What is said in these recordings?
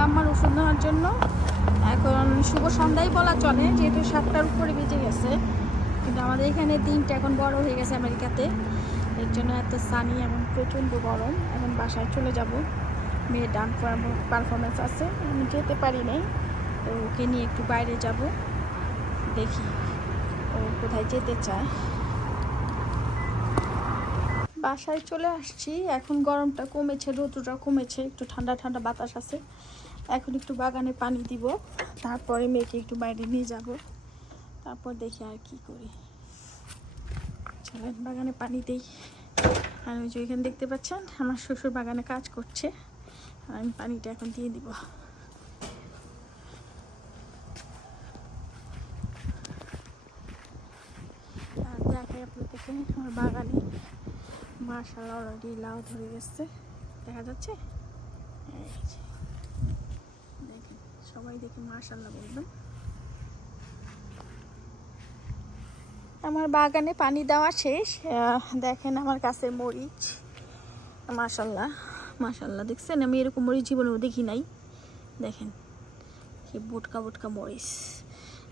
মাম্মার ওষুধ নেওয়ার জন্য। এখন শুভ সন্ধ্যায় বলা চলে, যেহেতু 7টার উপরে বেজে গেছে, কিন্তু আমাদের এখানে দিনটা এখন বড় হয়ে গেছে আমেরিকাতে, এর জন্য এত সানি এবং প্রচণ্ড গরম। এখন বাসায় চলে যাব, মেয়ের ডান্স পারফরমেন্স আছে, আমি যেতে পারি নাই, তো ওকে নিয়ে একটু বাইরে যাব, দেখি ও কোথায় যেতে চায়। বাসায় চলে আসছি, এখন গরমটা কমেছে, রোদটা কমেছে, একটু ঠান্ডা ঠান্ডা বাতাস আছে। এখন একটু বাগানে পানি দিব, তারপরে মেয়েকে একটু বাইরে নিয়ে যাব, তারপর দেখি আর কি করি। চলেন বাগানে পানি দিই। আর ওই যে এখানে দেখতে পাচ্ছেন আমার শ্বশুর বাগানে কাজ করছে, আর আমি পানিটা এখন দিয়ে দিব। আর দেখাই আপনাদেরকে আমার বাগানে মাশাআল্লাহ অলরেডি লাউ ধরে গেছে, দেখা যাচ্ছে। দেখেন, সবাই দেখে মাশাআল্লাহ বলবেন। আমার বাগানে পানি দেওয়া শেষ। দেখেন আমার কাছে মরিচ, মাশাআল্লাহ মাশাআল্লাহ, দেখছেন আমি এরকম মরিচ জীবনেও দেখি নাই। দেখেন কি বোটকা বোটকা মরিচ,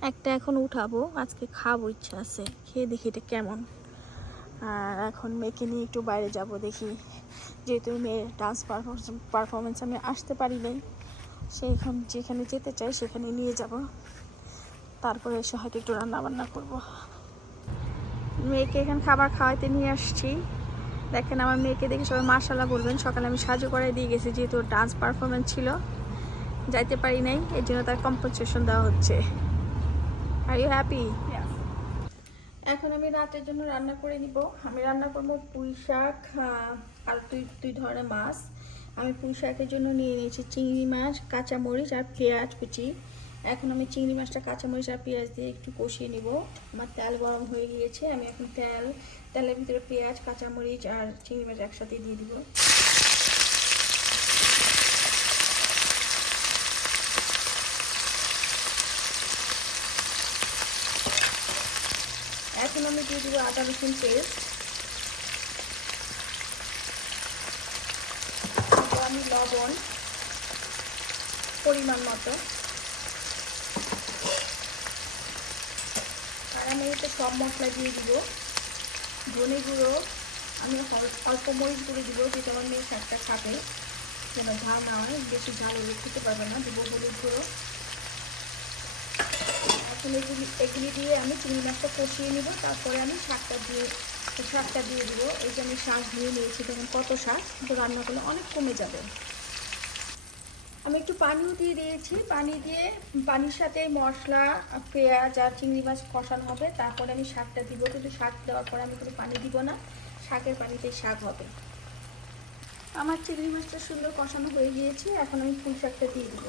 একটা এখন উঠাবো, আজকে খাবো, ইচ্ছা আছে, খেয়ে দেখি এটা কেমন। আর এখন মেয়েকে নিয়ে একটু বাইরে যাব, দেখি, যেহেতু মেয়ের ডান্স পারফরমেন্স আমি আসতে পারি নাই, সেইখান যেখানে যেতে চাই সেখানে নিয়ে যাব, তারপরে এসে হয়তো একটু রান্না বান্না করব। মেয়েকে এখানে খাবার খাওয়াইতে নিয়ে আসছি। দেখেন আমার মেয়েকে দেখে সবাই মাশাআল্লাহ বলবেন। সকালে আমি সাজু করাই দিয়ে গেছি, যেহেতু ডান্স পারফরমেন্স ছিল, যাইতে পারি নাই, এর জন্য তার কম্পেনসেশন দেওয়া হচ্ছে। Are you happy? এখন আমি রাতের জন্য রান্না করে নিব। আমি রান্না করবো পুঁই শাক আর দুই ধরনের মাছ। আমি পুঁই শাকের জন্য নিয়ে নিয়েছি চিংড়ি মাছ, কাঁচামরিচ আর পেঁয়াজ কুচি। এখন আমি চিংড়ি মাছটা কাঁচামরিচ আর পেঁয়াজ দিয়ে একটু কষিয়ে নিব। আমার তেল গরম হয়ে গিয়েছে, আমি এখন তেলের ভিতরে পেঁয়াজ, কাঁচামরিচ আর চিংড়ি মাছ একসাথে দিয়ে দিব। এখন আমি দিয়ে দিব আদা রসুন পেস্ট, আমি লবণ পরিমাণ মতো, আর আমি এটা সব মশলা দিয়ে দিব। ধনে গুঁড়ো আমি অল্প মরিচ গুঁড়ো দিব, যেটা আমার মেয়ে শাকটা খাবে, যেন ঝাল না হয়, বেশি ঝাল হলে খেতে পারবে না। দিব হলুদ গুঁড়ো। এখন এগুলি দিয়ে আমি চিংড়ি মাছটা কষিয়ে নিব, তারপরে আমি শাকটা দিয়ে দিব। এই যে আমি শাক ধুয়ে নিয়েছি, তখন কত শাক, তো রান্না করলে অনেক কমে যাবে। আমি একটু পানিও দিয়ে দিয়েছি, পানি দিয়ে পানির সাথে মশলা, পেঁয়াজ আর চিংড়ি মাছ কষানো হবে, তারপরে আমি শাকটা দিব। কিন্তু শাক দেওয়ার পরে আমি কোনো পানি দিব না, শাকের পানিতেই শাক হবে। আমার চিংড়ি মাছটা সুন্দর কষানো হয়ে গিয়েছে, এখন আমি পুঁই শাকটা দিয়ে দিব।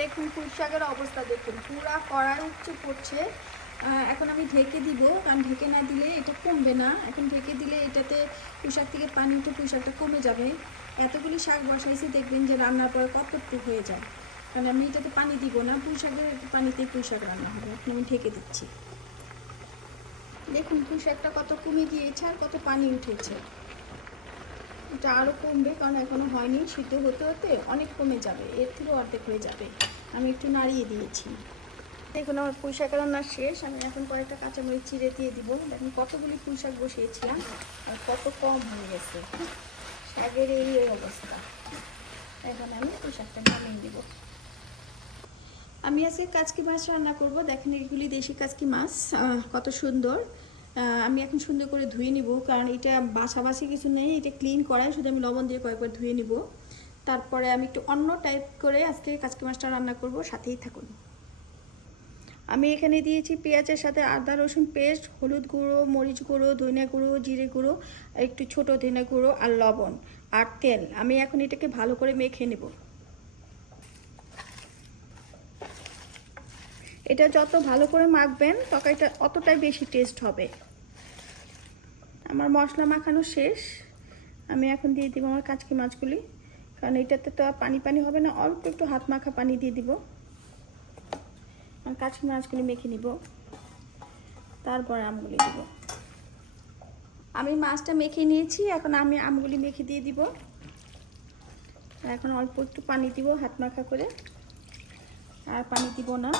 দেখুন পুঁই শাকের অবস্থা দেখুন, পুরা কড়াই উপচে পড়ছে। এখন আমি ঢেকে দিব, কারণ ঢেকে না দিলে এটা কমবে না। এখন ঢেকে দিলে এটাতে পুঁই শাক থেকে পানি উঠে পুঁই শাকটা কমে যাবে। এতগুলি শাক বসাইছি, দেখবেন যে রান্নার পরে কতটুকু হয়ে যায়, কারণ আমি এটাতে পানি দিব না, পুঁই শাকের পানিতেই পুঁই শাক রান্না হবে। এখন আমি ঢেকে দিচ্ছি। দেখুন পুঁই শাকটা কত কমে গিয়েছে আর কত পানি উঠেছে। এটা আরও কমবে, কারণ এখনও হয়নি, সিদ্ধ হতে হতে অনেক কমে যাবে, এর থেকেও অর্ধেক হয়ে যাবে। আমি একটু নাড়িয়ে দিয়েছি। দেখুন আমার পুঁই শাক রান্না শেষ। আমি এখন কয়েকটা কাঁচামরিচ চিড়ে দিয়ে দিব। দেখুন কতগুলি পুঁই শাক বসিয়েছিলাম আর কত কম হয়ে গেছে, শাকের এই অবস্থা। এখন আমি পুঁই শাকটা নামিয়ে দিব। আমি আজকে কাচকি মাছ রান্না করব। দেখেন এগুলি দেশি কাচকি মাছ, কত সুন্দর। আমি এখন সুন্দর করে ধুয়ে নিব, কারণ এটা বাছাবাছি কিছু নেই, এটা ক্লিন করাই, শুধু আমি লবণ দিয়ে কয়েকবার ধুয়ে নিব। তারপরে আমি একটু অন্য টাইপ করে আজকে কাচকি মাছটা রান্না করব, সাথেই থাকুন। আমি এখানে দিয়েছি পেঁয়াজের সাথে আদা রসুন পেস্ট, হলুদ গুঁড়ো, মরিচ গুঁড়ো, ধনে গুঁড়ো, জিরে গুঁড়ো, একটু ছোটো ধনে গুঁড়ো আর লবণ আর তেল। আমি এখন এটাকে ভালো করে মেখে নেব। এটা যত ভালো করে মাখবেন তরকারিটা অতটাই বেশি টেস্ট হবে। আমার মশলা মাখানো শেষ। আমি এখন দিয়ে দিব আমার কাচকি মাছগুলি, কারণ এটাতে তো আর পানি পানি হবে না, অল্প একটু হাত মাখা পানি দিয়ে দিব। আর কাচকি মাছগুলি মেখে নিব, তারপর আমগুলি দিব। আমি মাছটা মেখে নিয়েছি, এখন আমি আমগুলি মেখে দিয়ে দিব। এখন অল্প একটু পানি দিব হাত মাখা করে, আর পানি দিব না।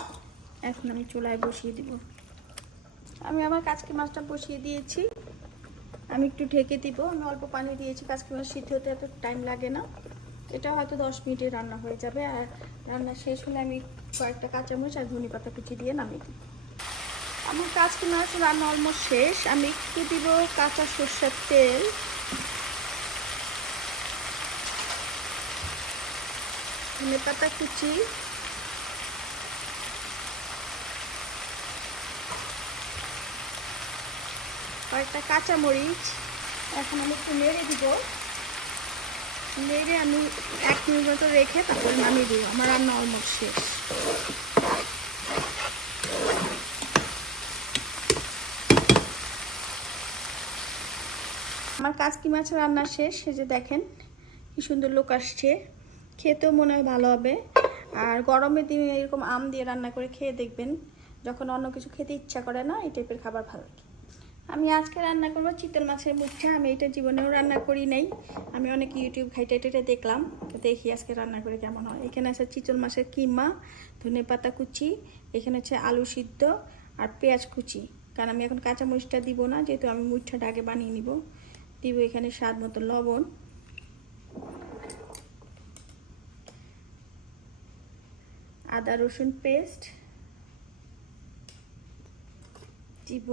এখন আমি চুলায় বসিয়ে দিব। আমি আমার কাচকি মাছটা বসিয়ে দিয়েছি, আমি একটু ঢেকে দিব। আমি অল্প পানি দিয়েছি, কাচকি মাছ সিদ্ধ হতে এত টাইম লাগে না। এটা হয়তো 10 মিনিটে রান্না হয়ে যাবে। আর রান্না শেষ হলে আমি কয়েকটা কাঁচামরিচ আর ধনেপাতা কুচি দিয়ে নামিয়ে দিই। আমার কাচকি মাছ রান্না অলমোস্ট শেষ। আমি একটু দিব কাঁচা সরষের তেল, ধনেপাতা কুচি, কয়েকটা কাঁচামরিচ। এখন আমি একটু নেড়ে দিব। নেড়ে আমি 1 মিনিট মতো রেখে তারপরে নামিয়ে দিব। আমার রান্না অলমোস্ট শেষ। আমার কাচকি মাছ রান্না শেষ। এই যে দেখেন কি সুন্দর লোক আসছে, খেতেও মনে হয় ভালো হবে। আর গরমের দিনে এরকম আম দিয়ে রান্না করে খেয়ে দেখবেন, যখন অন্য কিছু খেতে ইচ্ছা করে না, এই টাইপের খাবার ভালো লাগে। আমি আজকে রান্না করবো চিতল মাছের মুখটা। আমি এটা জীবনেও রান্না করি নাই, আমি অনেক ইউটিউব ঘাইটে টেটে দেখলাম, দেখি আজকে রান্না করে কেমন হয়। এখানে আছে চিতল মাছের কিমা, ধনেপাতা কুচি, এখানে হচ্ছে আলু সিদ্ধ আর পেঁয়াজ কুচি। কারণ আমি এখন কাঁচামরিচটা দিব না, যেহেতু আমি মুঠটা আগে বানিয়ে নিব। দিব এখানে স্বাদ মতো লবণ, আদা রসুন পেস্ট, দিব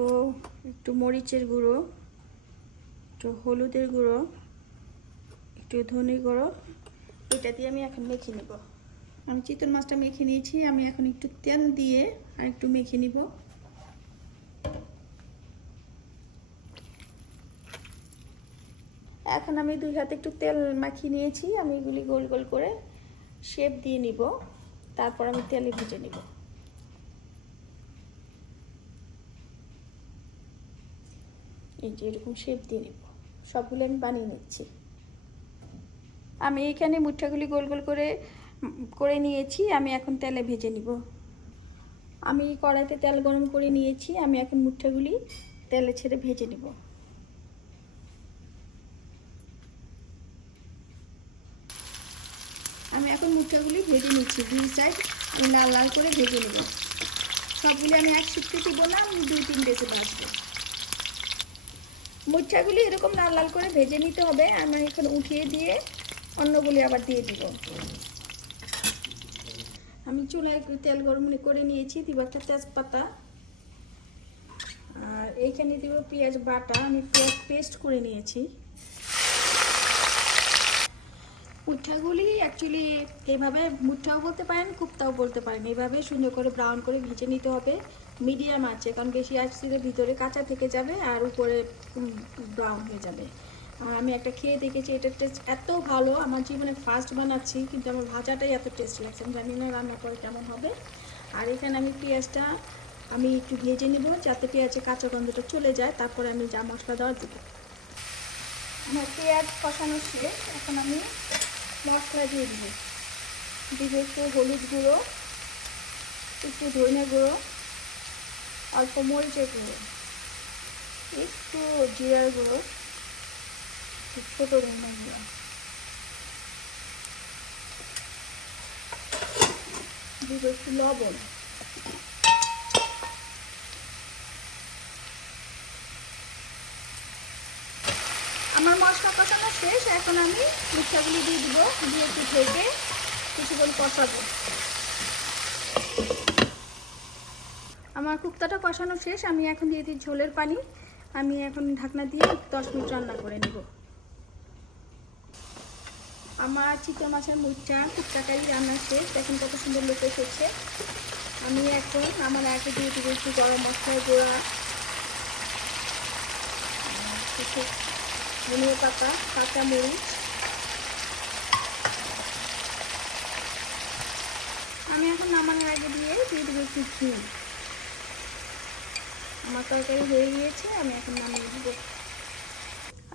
একটু মরিচের গুঁড়ো, একটু হলুদের গুঁড়ো, একটু ধনে গুঁড়ো। এটা দিয়ে আমি এখন মেখে নেব। আমি চিতল মাছটা মেখে নিয়েছি, আমি এখন একটু তেল দিয়ে আর একটু মেখে নিব। এখন আমি 2 হাতে একটু তেল মাখিয়ে নিয়েছি। আমি এগুলি গোল গোল করে শেপ দিয়ে নিব, তারপর আমি তেলে ভেজে নিব। এই যে এরকম শেপ দিয়ে নিব। সবগুলো আমি বানিয়ে নিচ্ছি। আমি এখানে মুঠাগুলি গোল গোল করে নিয়েছি। আমি এখন তেলে ভেজে নিব। আমি কড়াইতে তেল গরম করে নিয়েছি। আমি এখন মুঠাগুলি তেলে ছেড়ে ভেজে নিব। আমি এখন মুঠাগুলি ভেজে নিচ্ছি, 2 সাইড আমি লাল লাল করে ভেজে নিব। সবগুলি আমি এক শিফটে দিব না, আমি 2-3 বেজে ভাজবো। মুঠাগুলি এরকম লাল লাল করে ভেজে নিতে হবে। আমি এখন উঠিয়ে দিয়ে অন্যগুলি আবার দিয়ে দিব। আমি চুলায় তেল গরম করে নিয়েছি, দিব একটা তেজপাতা, আর এইখানে দিব পেঁয়াজ বাটা। আমি পেঁয়াজ পেস্ট করে নিয়েছি। মুঠাগুলি অ্যাকচুয়ালি এইভাবে মুঠাও বলতে পারেন, কুপ্তাও বলতে পারেন, এইভাবে সুন্দর করে ব্রাউন করে ভেজে নিতে হবে মিডিয়াম আঁচে। কারণ বেশি আঁচ দিলে ভিতরে কাঁচা থেকে যাবে আর উপরে ব্রাউন হয়ে যাবে। আর আমি একটা খেয়ে দেখেছি, এটার টেস্ট এত ভালো, আমার জীবনে ফার্স্ট বানাচ্ছি, কিন্তু আমার ভাজাটাই এত টেস্ট লাগছে। আমি জানি না রান্না করে কেমন হবে। আর এখানে আমি পেঁয়াজটা আমি একটু ভেজে নেব, যাতে পেঁয়াজের কাঁচা গন্ধটা চলে যায়। তারপরে আমি যা মশলা দেওয়ার দেবো। আমার পেঁয়াজ কষানো শেষ। এখন আমি মশলা দিয়ে দিব। দিব একটু হলুদ গুঁড়ো, একটু ধনে গুঁড়ো, অল্প মরিচের গুঁড়ো, একটু জিরার গুঁড়ো, ছোটো ধনে গুঁড়ো, দিব একটু লবণ। আমার মশলা কষানো শেষ। এখন আমি মিঠাগুলি দিয়ে দিব, দিয়ে একটু ঢেকে কিছুক্ষণ কষাবো। আমার কুপ্তাটা কষানো শেষ। আমি এখন দিয়ে দিই ঝোলের পানি। আমি এখন ঢাকনা দিয়ে 10 মিনিট রান্না করে নেব। আমার চিতল মাছের মুচা কুপ্তাটাই রান্না শেষ। দেখেন কত সুন্দর লোক এসেছে। আমি এখন আমার আগে দিয়ে দিব একটু গরম মশলার গুঁড়া, ধনিয়া পাতা, কাঁচামরিচ। আমি এখন নামানোর আগে দিয়ে দেবো একটু ঘি। আমার তরকারি হয়ে গিয়েছে, আমি এখন নামিয়ে দেবো।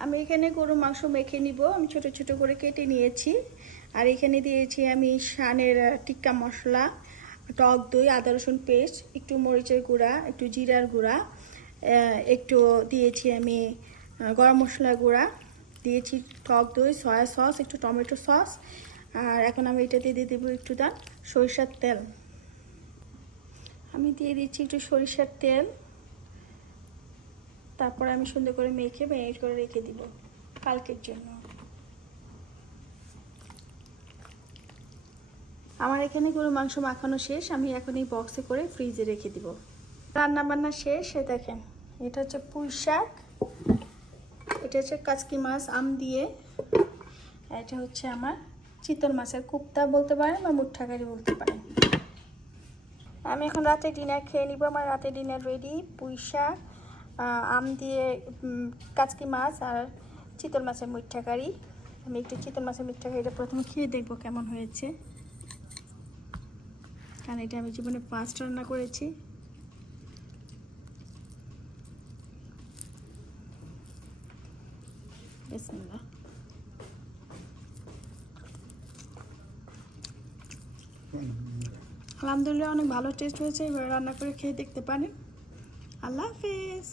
আমি এখানে গরু মাংস মেখে নিব। আমি ছোট ছোট করে কেটে নিয়েছি। আর এখানে দিয়েছি আমি শানের টিক্কা মশলা, টক দই, আদা রসুন পেস্ট, একটু মরিচের গুঁড়া, একটু জিরার গুঁড়া, একটু দিয়েছি আমি গরম মশলা গুঁড়া, দিয়েছি টক দই, সয়া সস, একটু টমেটো সস, আর এখন আমি এটাতে দিয়ে দেবো একটু সরিষার তেল। আমি দিয়ে দিচ্ছি একটু সরিষার তেল। তারপর আমি সুন্দর করে মেখে ম্যারিনেট করে রেখে দিব কালকের জন্য। আমার এখানে গরুর মাংস মাখানো শেষ, আমি এখন এই বক্সে করে ফ্রিজে রেখে দিব। রান্না বান্না শেষ। দেখেন এটা হচ্ছে পুঁই শাক, এটা হচ্ছে কাচকি মাছ আম দিয়ে, এটা হচ্ছে আমার চিতল মাছের কোপ্তা বলতে পারেন বা মুঠা কারি বলতে পারেন। আমি এখন রাতে ডিনার খেয়ে নিব। আমার রাতে ডিনার রেডি। পুঁই শাক, আম দিয়ে কাচকি মাছ আর চিতল মাছের মুঠা কারি। আমি একটু চিতল মাছের মুঠা কারিটা প্রথমে খেয়ে দেখবো কেমন হয়েছে, কারণ এটা আমি জীবনে ফার্স্ট রান্না করেছি। বিসমিল্লাহ। আলহামদুলিল্লাহ অনেক ভালো টেস্ট হয়েছে। এবার রান্না করে খেয়ে দেখতে পারেন। আল্লাহ হাফেজ।